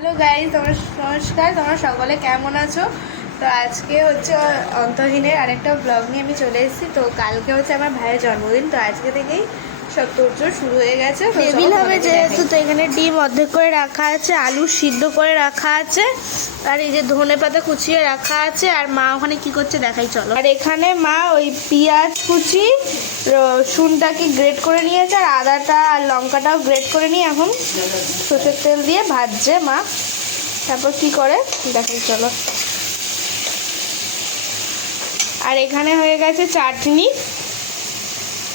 Hello guys, তোমরা নমস্কার। তোমরা সকলে কেমন আছো? তো আজকে হচ্ছে অন্তহীনের আরেকটা ব্লগ নিয়ে আমি চলে এসেছি। তো কালকে হচ্ছে আমার ভাইয়ের জন্মদিন, তো আজকে থেকেই সব তোড়জোড় শুরু হয়ে গেছে। টেবিল হবে যেহেতু, তো এখানে ডিম অর্ধেক করে রাখা আছে, আলু সিদ্ধ করে রাখা আছে, আর এই যে ধনেপাতা কুচিয়ে রাখা আছে। আর মা ওখানে কি করছে দেখাই চলো। আর এখানে মা ওই পেঁয়াজ কুচি রসুনটাকে গ্রেট করে নিয়েছে, আর আদাটা আর লঙ্কাটাও গ্রেট করে নিয়ে এখন সর্ষের তেল দিয়ে ভাজছে মা। তারপর কি করে দেখাই চলো। আর এখানে হয়ে গেছে চাটনি।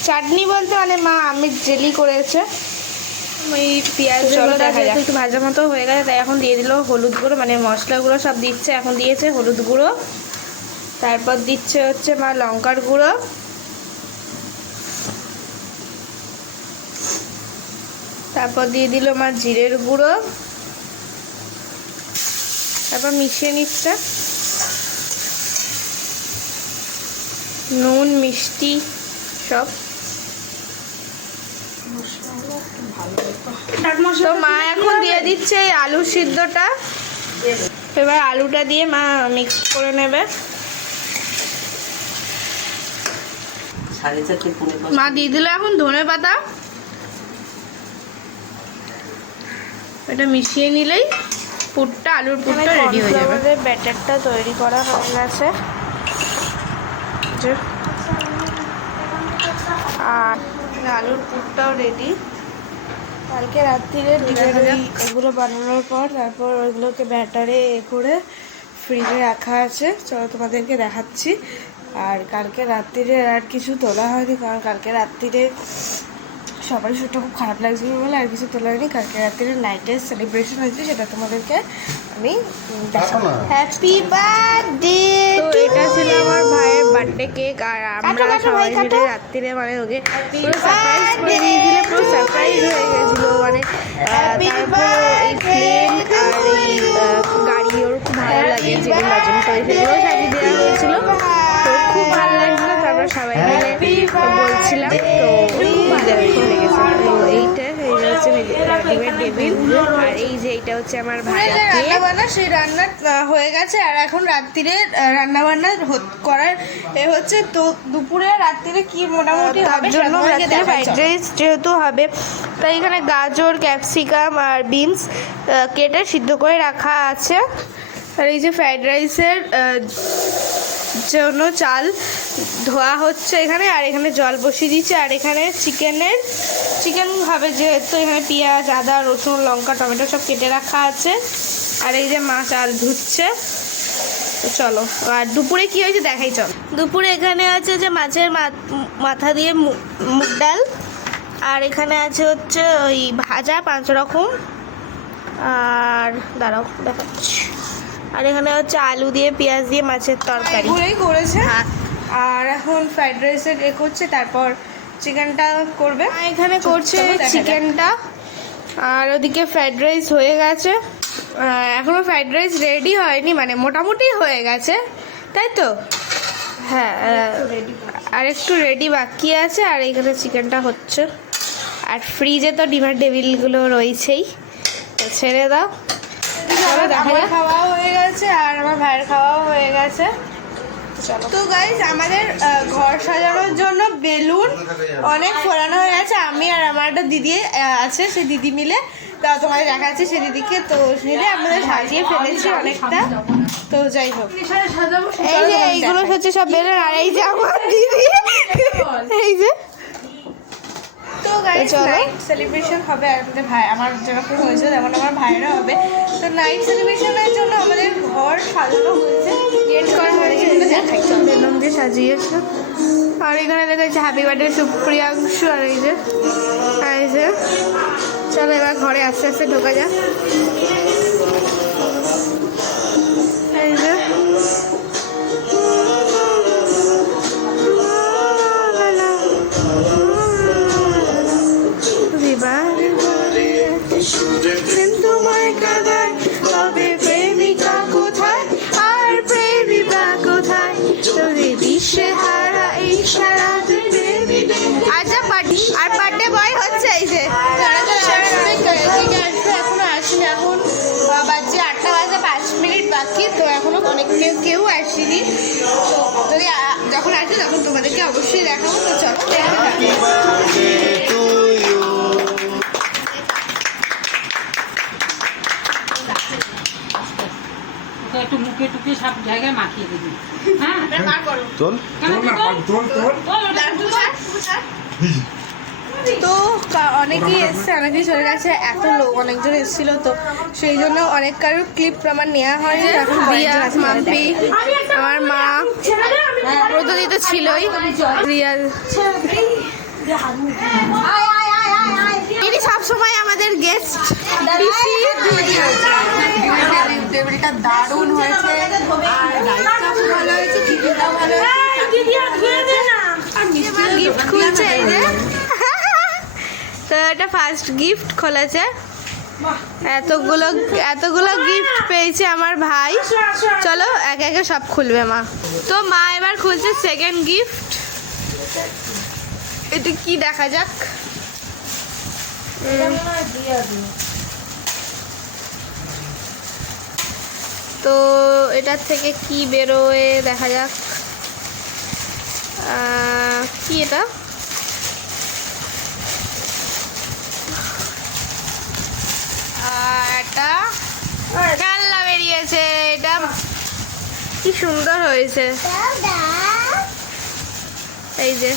চাটনি বলতে মানে মা আমের জেলি করেছে। ওই পেঁয়াজ একটু ভাজা মতো হয়ে গেছে, তাই এখন দিয়ে দিল হলুদ গুঁড়ো, মানে মশলাগুলো সব দিচ্ছে। এখন দিয়েছে হলুদ গুঁড়ো, তারপর দিচ্ছে হচ্ছে মা লঙ্কার গুঁড়ো, তারপর দিয়ে দিল মা জিরের গুঁড়ো, তারপর মিশিয়ে নিচ্ছে নুন মিষ্টি সব। তো মা এখন দিয়ে দিচ্ছে এই আলু সিদ্ধটা। এবার আলুটা দিয়ে মা মিক্স করে নেবে। মা দিয়ে দিল এখন ধনেপাতা। এটা মিশিয়ে নিলেই পুরটা, আলুর পুরটা রেডি হয়ে যাবে। ব্যাটারটা তৈরি করা হয়ে গেছে। আর আলুর পুরটাও রেডি। কালকে রাত্রিরে এগুলো বানানোর পর তারপর ওইগুলোকে ব্যাটারে করে ফ্রিজে রাখা আছে। চলো তোমাদেরকে দেখাচ্ছি। আর কালকে রাত্রিরে আর কিছু তোলা হয়নি, কারণ কালকে রাত্রিরে সবারই শরীরটা খুব খারাপ লাগছিল বলে আর কিছু তোলা হয়নি। কালকে রাত্রিরে নাইটের সেলিব্রেশন হয়েছে, সেটা তোমাদেরকে আমি দেখাবো। Happy birthday. তো এটা ছিল আমার ভাইয়ের বার্থডে কেক, আর আমরা সবাই মিলে রাত্রিরে মানে ওকে পুরো সারপ্রাইজ করে দিয়েছিল। পুরো সারপ্রাইজ হয়ে গেছিলো, মানে তারপর এই প্লেন আর এই গাড়ি ওর খুব ভালো লাগে যেগুলো বাজন করে, সেগুলোও সাজিয়ে দেওয়া হয়েছিল। তো খুব ভালো লাগছিল। তারপর সবাই মিলে বলছিলাম, তো খুব ভালো লেগেছে। তো এইটা হচ্ছে ডিমের টেবিল, আর এই যে এইটা হচ্ছে আমার ভাই রান্না বান্না, সেই রান্না হয়ে গেছে। আর এখন রাত্রিরে রান্না বান্না করার এ হচ্ছে। তো দুপুরে রাত্রিরে কি মোটামুটি হবে জন্য রাত্রিরে ফ্রাইড রাইস যেহেতু হবে, তাই এখানে গাজর ক্যাপসিকাম আর বিনস কেটে সিদ্ধ করে রাখা আছে। আর এই যে ফ্রাইড রাইসের জন্য চাল ধোয়া হচ্ছে এখানে, আর এখানে জল বসিয়ে দিচ্ছে। আর এখানে চিকেন হবে যেহেতু, এখানে পেঁয়াজ আদা রসুন লঙ্কা টমেটো সব কেটে রাখা আছে। আর এই যে মা চাল ধুচ্ছে। চলো আর দুপুরে কি হয়েছে দেখাই চলো। দুপুরে এখানে আছে যে মাছের মাথা দিয়ে মুগ ডাল, আর এখানে আছে হচ্ছে ওই ভাজা 5 রকম, আর দাঁড়াও দেখাচ্ছি। আর এখানে হচ্ছে আলু দিয়ে পেঁয়াজ দিয়ে মাছের তরকারি করেছে। আর এখন ফ্রাইড রাইসের এ করছে, তারপর চিকেনটা করবে। এখানে করছে চিকেনটা, আর ওদিকে ফ্রাইড রাইস হয়ে গেছে। এখনো ফ্রাইড রাইস রেডি হয়নি, মানে মোটামুটি হয়ে গেছে, তাই তো? হ্যাঁ, আর একটু রেডি বাকি আছে। আর এখানে চিকেনটা হচ্ছে, আর ফ্রিজে তো ডিমের টেবিলগুলো রয়েছেই, তো ছেড়ে দাও। আমার খাওয়াও হয়ে গেছে আর আমার ভাইয়ের খাওয়াও হয়ে গেছে। তো গাইজ আমাদের ঘর সাজানোর জন্য বেলুন অনেক ফোড়ানো হয়ে গেছে। আমি আর আমার একটা দিদি আছে, সেই দিদি মিলে তোমাদের দেখাচ্ছি, সেই দিদিকে তো মিলে আমাদের সাজিয়ে ফেলেছি অনেকটা। তো যাই হোক, এই যে এইগুলো হচ্ছে সব বেলুন, আর এই যে আমার দিদি, এই যে। তো গাইজ নাইট সেলিব্রেশন হবে আমাদের ভাই, আমার যেরকম হয়েছে তেমন আমার ভাইয়েরা হবে। তো নাইট সেলিব্রেশনের জন্য আমাদের ঘর সাজানো হয়েছে, গেট করা হয়েছে, বেলুন দিয়ে সাজিয়েছে। আর এখানে দেখা যাচ্ছে হ্যাপি বার্থডে সুপ্রিয়াংশু। আর এই যে চলো এবার ঘরে আস্তে আস্তে ঢোকা যাক। এই যে তোমার কাদায় তবে প্রেমিকা কোথায় আর প্রেমিকা কোথায়, যদি বিশ্বে হারা এই সারা। আচ্ছা আর বার্থডে বয় হচ্ছে এই যে এখনো আসেনি। এখন বাকি, তো এখনো অনেক কেউ আসেনি। তো যদি যখন আসবে তখন তোমাদেরকে অবশ্যই দেখাবো। তো চলো একটু মুখে টুকে সব জায়গায় মাখিয়ে দিবি। হ্যাঁ তো অনেকেই এসছে, অনেকেই চলে গেছে, এত লোক অনেকজন এসেছিল, তো সেই জন্য অনেক কারোর ক্লিপ আমার নেওয়া হয়নি। এখন রিয়া, মাম্পি, আমার মা, প্রদীপ তো ছিলই, রিয়াল ইনি সবসময় আমাদের গেস্ট। দারুণ হয়েছে, গিফট খুলছে এই যে। তো এটা ফার্স্ট গিফট খোলাছে। এতগুলো গিফট পেয়েছে আমার ভাই। চলো একে একে সব খুলবে মা। তো মা এবার খুলছে সেকেন্ড গিফট। এটা কি দেখা যাক। তো এটার থেকে কি বেরোয় দেখা যাক। কি এটা? একটা খেলনা বেরিয়েছে। এটা কি সুন্দর হয়েছে। এই যে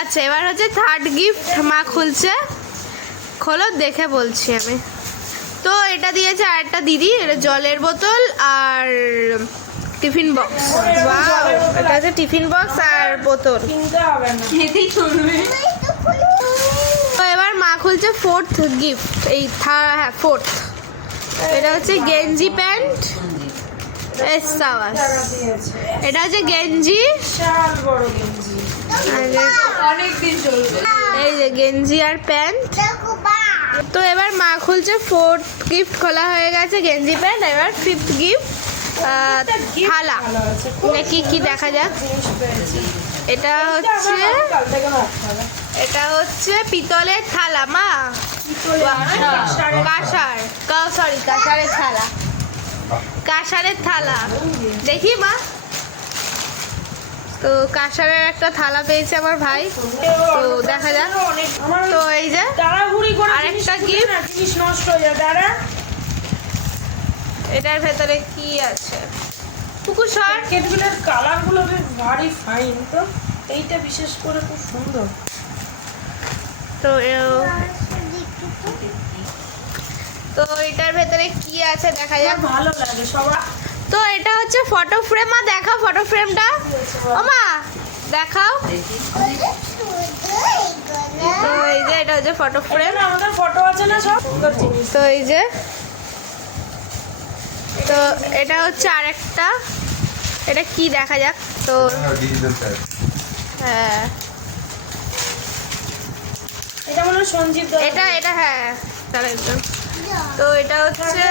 আচ্ছা, এবার হচ্ছে থার্ড গিফট মা খুলছে। খোলো দেখে বলছি আমি। তো এটা দিয়েছে আর একটা দিদি, এটা জলের বোতল আর টিফিন বক্স। ওয়াও, এটা হচ্ছে টিফিন বক্স আর বোতল। তো এবার মা খুলছে ফোর্থ গিফট। এই হ্যাঁ ফোর্থ। এটা হচ্ছে গেঞ্জি প্যান্ট। এটা হচ্ছে গেঞ্জি, এই যে গেঞ্জি আর প্যান্ট। তো এবার মা খুলছে ফোর্থ গিফট খোলা হয়ে গেছে, গেঞ্জি প্যান্ট। এবার ফিফথ গিফট থালা। নাকি কি দেখা যাক। এটা হচ্ছে পিতলের থালা মা, কাঁসারের থালা, কাঁসারের থালা। দেখি মা। তো কাঁসারের একটা থালা পেয়েছে আমার ভাই। তো দেখা যাক। তো এই যে আরেকটা গিফট। এটার ভেতরে কি আছে? পুকুর শট। কেটগুলোর কালারগুলো বেশ ভারী ফাইন। তো এইটা বিশেষ করে খুব সুন্দর। তো এটার ভেতরে কি আছে দেখা যাক। ভালো লাগে সবার। তো এটা হচ্ছে ফটো ফ্রেম। মা দেখাও ফটো ফ্রেমটা। ও মা দেখাও। তো এই যে এটা হচ্ছে ফটো ফ্রেম। আমাদের ফটো আছে না সব। তো এই যে, তো এটা হচ্ছে আরেকটা। এটা কি দেখা যাক। তো হ্যাঁ, এটা মনে হয় সঞ্জীব। এটা হ্যাঁ তার একজন। তো এটা হচ্ছে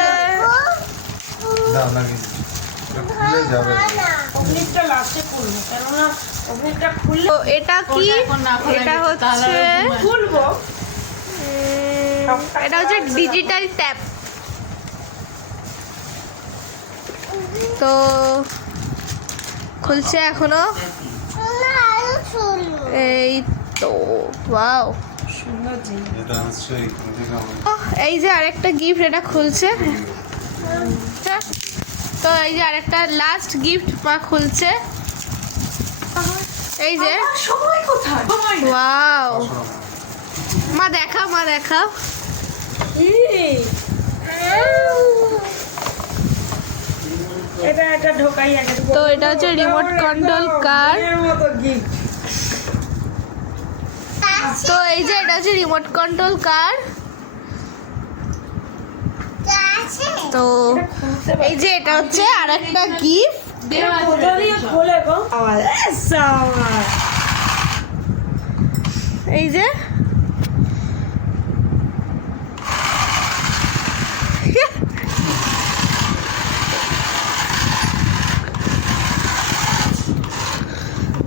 লাস্টে খুলবো, কেননা অগ্নিটা খুললে। তো এটা কি? এটা হচ্ছে খুলবো। এটা হচ্ছে ডিজিটাল ট্যাপ। তো খুলছে এখনো। এই তো ওয়াও, এই যে আরেকটা গিফট এটা খুলছে। তো এই যে আরেকটা লাস্ট গিফট মা খুলছে। এই যে ওয়াও, মা দেখাও, মা দেখাও। এটা ঢোকাই আগে। তো এটা হচ্ছে রিমোট কন্ট্রোল কার। তো এই যে এটা হচ্ছে রিমোট কন্ট্রোল কার। তো এই যে এটা হচ্ছে আরেকটা গিফট। এই যে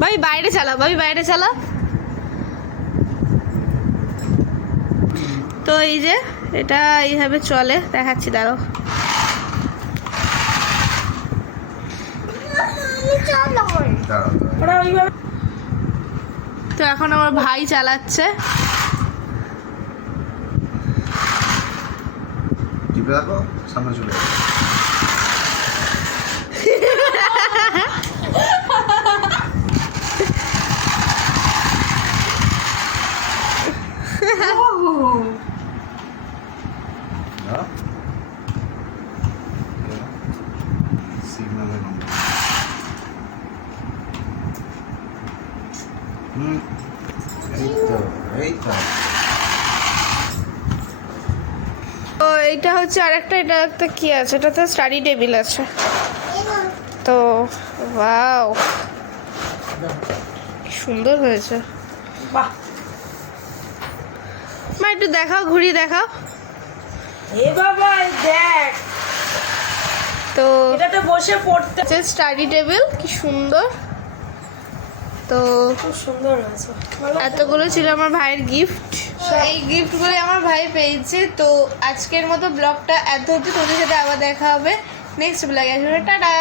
ভাই বাইরে চালাও, ভাই বাইরে চালাও। তো এই যে এটা এইভাবে চলে, দেখাচ্ছি দাঁড়াও। দাঁড়াও ওরা ওইভাবে তো এখন আমার ভাই চালাচ্ছে। টিপে রাখো, সামনে চলে যাবে। দাঁড়াও। সিগন্যালের নম্বর। এই তো, এই তো। তো এইটা হচ্ছে আরেকটা, এটা একটা কি আছে, এটাতে স্টাডি টেবিল আছে। তো ওয়াও, সুন্দর হয়েছে। বাহ, মা একটু দেখাও, ঘুরিয়ে দেখাও। এ বাবা এই দেখ, তো এটাতে বসে পড়তে স্টাডি টেবিল কি সুন্দর। তো খুব সুন্দর হয়েছে। ভালো। এতগুলো ছিল আমার ভাইয়ের গিফট। এই গিফটগুলো আমার ভাই পেয়েছে। তো আজকের মতো ব্লগটা এত হচ্ছে, তোদের সাথে আবার দেখা হবে নেক্সট ব্লগে। টাটা।